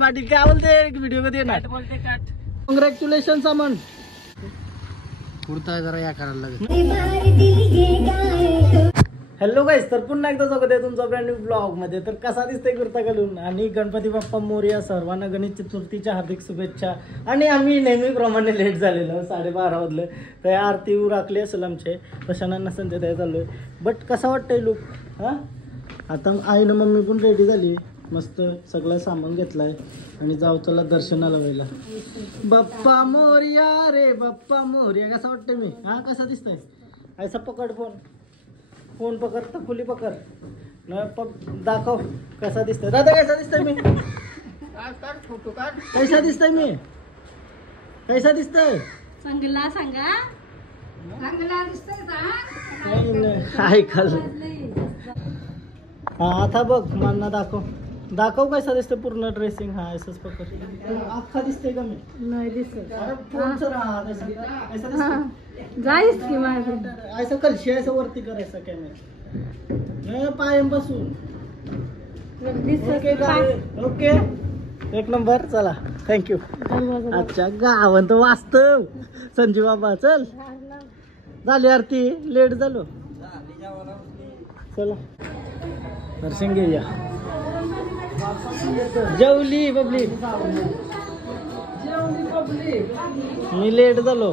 पाटील काय बोलते व्हिडिओ मध्ये येणार बोलते काट. कॉंग्रॅच्युलेशन सामन. कुर्ता जरा या करायला लागेल. हॅलो गाईस, तर पुन्हा एकदा स्वागत आहे तुमचा ब्रँड न्यू ब्लॉग मध्ये. तर कसा दिसतोय कुर्ता घालून आणि गणपती बाप्पा मोरया. सर्वांना गणेश चतुर्थीच्या हार्दिक शुभेच्छा. आणि आम्ही नेहमीप्रमाणे लेट झालेलो, 12:30 वाजले. तर आरती राखली असेल आमचे प्रशांना संजय त्या चाललोय. बट कसा वाटतंय लुक? हां, आता आईनं मम्मी पण रेडी झाली, मस्त सगळं सामान घेतलाय आणि जाऊ चला दर्शनाला व्हायला. बाप्पा मोरया रे बाप्पा मोरया. कसा वाटतंय मी? हा, कसा दिसतंय? ऐसा पकड फोन, फोन पकड तर फुली पकड न दाखव कसा दिसतंय. दादा कसा दिसतंय मी? फोटो काढ. कैसा दिसतंय मी? कैसा दिसतंय? चांगला सांगा. चांगला दिसतंय का? ऐकल. हा, आता बघ मान्ना दाखव, दाखव कसा दिसतंय पूर्ण ड्रेसिंग. हा, असंच पकड. अख्खा दिसतंय का मी? नाही दिसत. अरे फोनचं राहा ऐसा दिसतंय. जाईस की माझं. ऐसा कलशी ऐसा वरती करायचा कॅमेरा पायम बसून. ओके, एक नंबर. चला, थँक्यू. अच्छा, गावंत वास्तव संजू बाबा. चल झाली आरती, लेट झालो. चला दर्शन घेऊया. जेवली बबली, मी लेट झालो.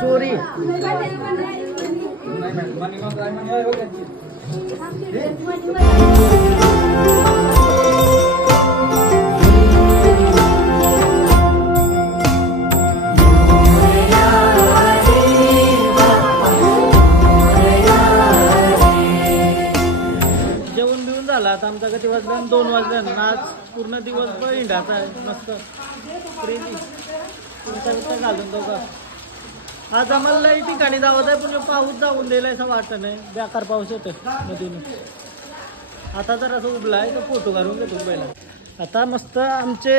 चोरी. जेवण बिवून झाला आता आमचा. किती वाजला? 2 वाजले. आज पूर्ण दिवसभर हिंडाचा आहे. मस्त क्रेझी. तुमचा घालून तो का. आज आम्हाला लई ठिकाणी जावत आहे, पण पाऊस जाऊन दिलाय असं वाटत नाही. बेकार पाऊस येतोय नदीने. आता जर असं उभला आहे तर फोटो काढून घेतो पहिला. आता मस्त आमचे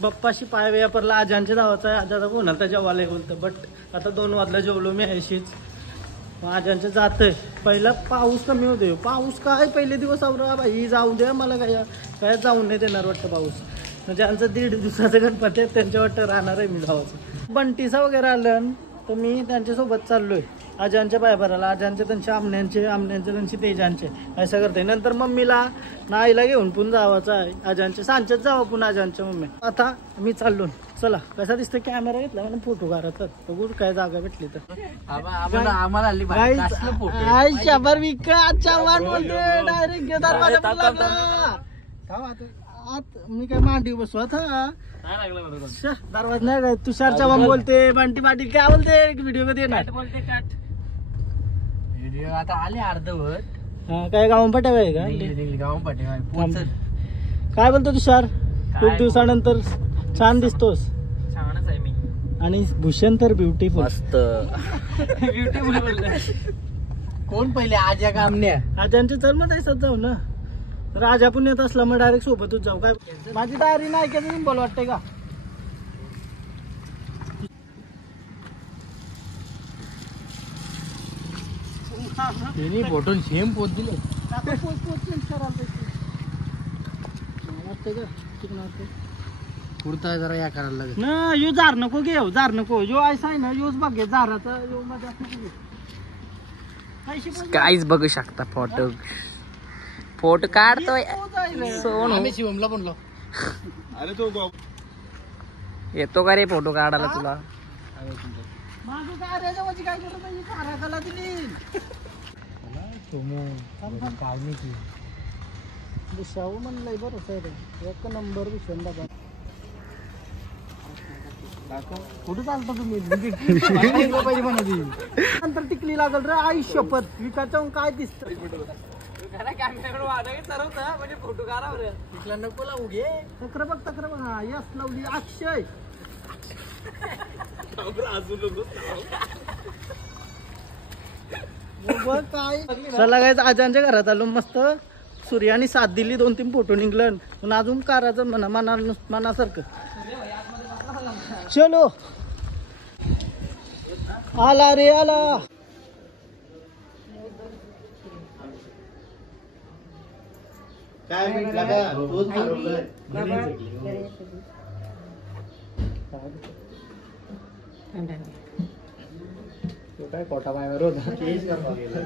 बाप्पाशी पाय व्यापारला. आजांच्या धावाचा आहे. आजाचा कोणाला तर जेवायला बोलतं. बट आता 2 वाजला जेवलो मी ऐशीच. आजांचं जातंय. पहिला पाऊस कमी होतोय. पाऊस काय पहिले दिवस आवरा बाई जाऊ द्या मला. काय जाऊन नाही देणार वाटतं पाऊस. म्हणजे आमचं 1.5 दिवसाचं गणपती आहे, त्यांच्या वाटतं राहणार आहे मी जावाचं. बंटीसा वगैरे आलं तर मी त्यांच्यासोबत चाललोय आजांच्या पायभराला. आजांचे त्यांच्या आमण्यांचे त्यांचे तेजांचे असं करते. नंतर मम्मीला नाईला घेऊन पुन्हा जावाचं आहे. आजांचे सांच्यात जावं पुन्हा आजांच्या मम्मी. आता मी चाललो. चला, कसा दिसतं? कॅमेरा घेतला म्हणून फोटो काढतात. बघू काय जागा भेटली तर. मी काय मांडी बसू आता. दरवाज नाही काय. तुषार चव्हाण बोलते. बंटी पाटील काय बोलते व्हिडिओ मध्ये येणार बोलते काट. व्हिडिओ आता आले अर्धवट. हा, काय गावंपाट्या आहे का? गावंपाट्या. काय बोलतो तुषार? खूप दिवसानंतर छान दिसतोस. छानच आहे मी. आणि भूषण तर ब्युटिफुल. मस्त ब्युटिफुल बोलला. कोण पहिले? आजा का आमन्या? आजांच्या चर्मात आहे जाऊ ना. राजा पण येत असला मग डायरेक्ट सोबतच जाऊ. काय माझी डायरी नाही का बोल वाटतंय का? त्यांनी फोटो सेम पोच दिले कुर्ता जरा या करायला लागेल ना यो जार नको घे जार नको यो ऐसा आहे ना योच बघ घे जाराचा यो मध्ये असं घे. काहीच बघू शकता फोटो फोटो काढतोय सोनू आम्ही शिवमला म्हणलो अरे तो येतो का रे फोटो काढायला तुला माझं काय रे जवळची काय करत नाही काराकाला दिली काय नाही की दिशाव म्हणलंय बरं साहेब एक नंबर विषय दादा कुठं चालता तुम्ही पाहिजे म्हणाली नंतर टिकली लागल रे आई शपथ विकायचं काय दिसत फोटो काढावं रे तिला नको लावू घे तक्र बघ हा यस लावली अक्षय काय चला काय आजांच्या घरात आलो मस्त सूर्याने साथ दिली 2-3 फोटो निघलं पण अजून काराचं मनासारखं चलो आला रे आला काय भेटला का तोच हरवलाय काय कोटा मायावर होता चेंज करवा गेला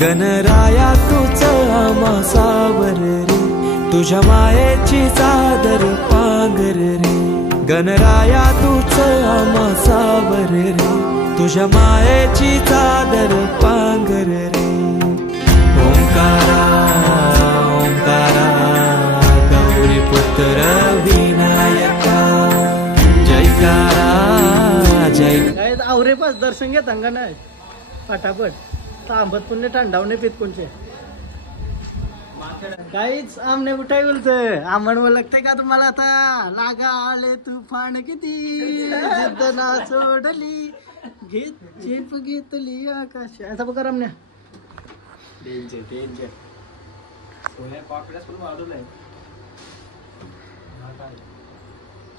गणराया तूच आमासावर रे तुझ्या मायेची चादर पांगर रे गणराया तूच आमासावर रे तुझ्या मायेची चादर पांगर रे ओंकारा ओंकारा गौरी पुत्र विनायका जयकारा जय काय आवरे पास दर्शन घेत अंगा नाही पटापट तांबत पुण्य थंडावणे पित कोणचे काहीच आमने उठाय बोलतोय आमण लागते का तुम्हाला आता लागा आले तुफान किती जिद्द ना सोडली घेत चेप घेतली आकाश असा बघा रमण्या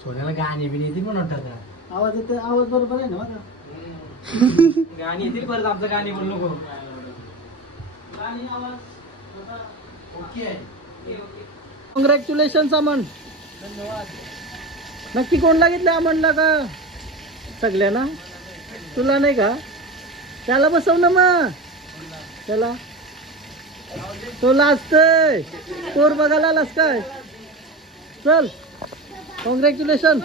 सोन्याला गाणी बी येते पण वाटत आवाज येते आवाज बरोबर आहे ना माझा गाणी येतील परत आमचं गाणी बोलू नको कॉंग्रॅच्युलेशन अमन नक्की कोणला घेतलं अमनला का सगळ्यांना तुला नाही का त्याला बसव ना मग त्याला तो लाजतोय पोर बघायला आलास काय चल कॉंग्रॅच्युलेशन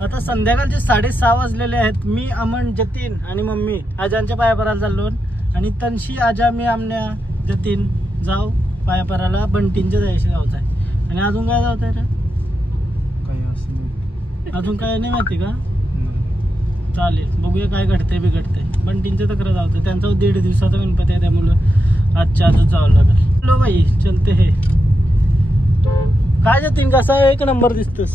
आता संध्याकाळचे 6:30 वाजलेले आहेत मी अमन जतीन आणि मम्मी आजांच्या पायापराला चाललो आणि तनशी आजा मी आमन्या जतीन जाऊ पायापराला बंटींच्या जायचं गावचं आहे आणि अजून काय जावत आहे रे अजून काय नाही माहिती का चालेल बघूया काय घडतंय बिघडतंय बंटींच्या तक्रार जावतं त्यांचा 1.5 दिवसाचा गणपती आहे त्यामुळं आजच्या आजच जावं लागेल लो बाई चलते हे काय जतीन कसा एक नंबर दिसतोस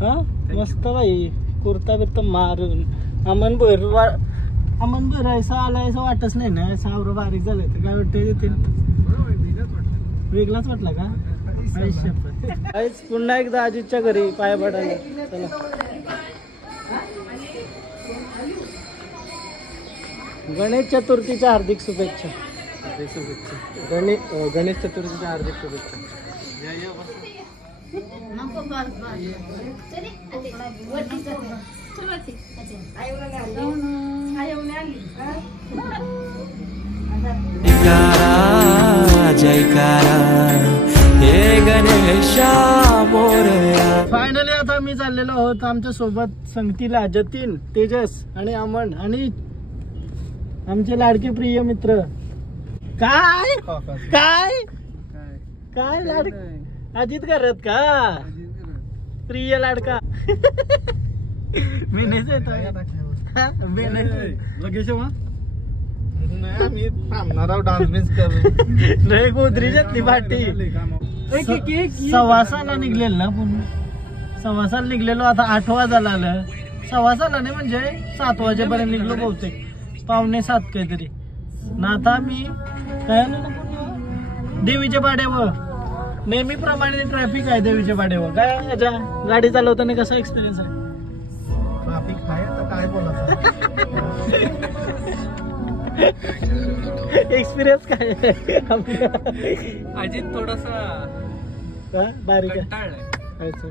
हा मस्त बाई कुर्ता बिरता मारून अमन भोर ऐसा आला असं वाटच नाही ना सावर बारीक झालंय तर काय वाटतंय वेगळाच वाटला का काहीच पुन्हा एकदा अजितच्या घरी पाया पडायला चला गणेश चतुर्थीच्या हार्दिक शुभेच्छा गणेश चतुर्थीच्या हार्दिक शुभेच्छा जयकारा हे गणेशा मोरया फायनली आता मी चाललेलो आहोत आमच्या सोबत संगतीला जतीन तेजस आणि अमन आणि आमचे लाडके प्रिय मित्र काय काय काय लाड अजित करत का प्रिय लाडका मी नाही लगेच मी थांबणार डान्स बिन्स करू नाही गोदरी घेतली भाटी 6:15 निघलेल ना पण 6:15 निघलेलो आता 8 वाजायला आलं 6:15 नाही म्हणजे 7 वाजेपर्यंत निघलो बहुतेक 6:45 काहीतरी ना आता मी काय देवीच्या पाड्यावर नेहमीप्रमाणे ट्रॅफिक आहे देवीच्या पाड्यावर. काय याच्या गाडी चालवताना कसा एक्सपिरियन्स आहे? ट्रॅफिक आहे आता काय बोलायचं. एक्सपिरियन्स काय आहे? अजित थोडासा हा, बारीक आहे. कंटाळलाय. अच्छा.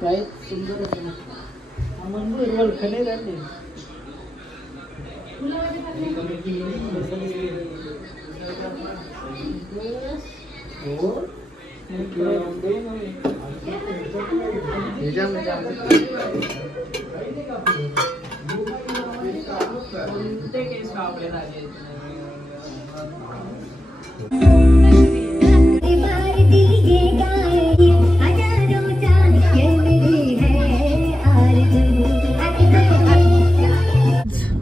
काय सुंदर आहे ना. आम्हाला ओळखणे राहिली.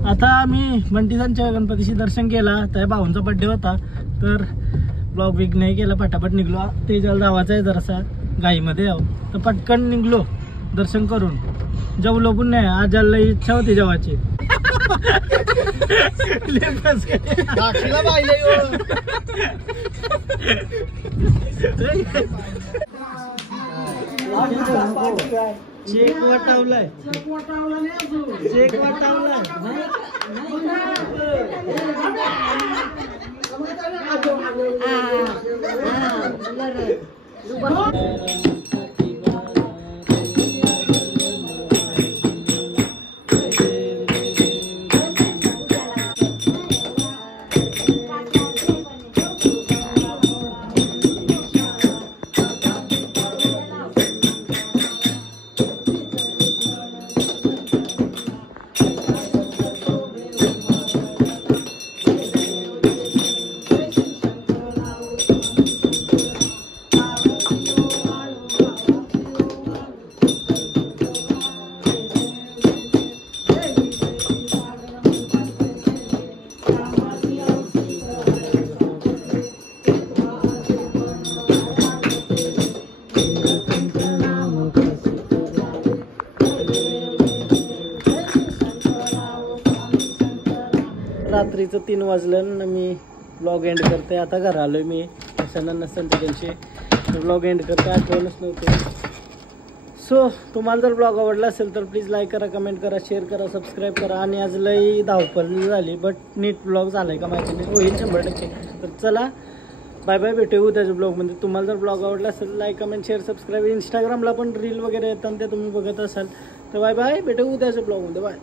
आता आम्ही बंटीसांच्या गणपतीशी दर्शन केला. त्या भाऊंचा बर्थडे होता तर ब्लॉग बिग नाही केला, पटापट निघलो. तेजाला जावाचा आहे जरासा घाईमध्ये आहो तर पटकन निघलो दर्शन करून. जेवलो पण नाही, आजाला इच्छा होती जेवायची. साक्षीला पाहिजे हो. चेक वाटावलाय, चेक वाटावलाय. रात्रीचं 3 वाजलं मी ब्लॉग एंड करते. आता घरा आलोय मी. नसताना त्यांचे ब्लॉग एंड करते, आठवणच नव्हते. सो तुम्हाला जर ब्लॉग आवडला असेल तर प्लीज लाईक करा, कमेंट करा, शेअर करा, सबस्क्राईब करा. आणि आज लई धावपळ झाली बट नीट ब्लॉग झालाय का माहिती नाही, होईल 100%. तर चला बाय बाय, भेटू त्याच्या ब्लॉगमध्ये. तुम्हाला जर ब्लॉग आवडला असेल लाईक कमेंट शेअर सबस्क्राईब. इंस्टाग्रामला पण रील वगैरे येतात ते तुम्ही बघत असाल तर बाय बाय, भेटू त्याच्या ब्लॉगमध्ये. बाय.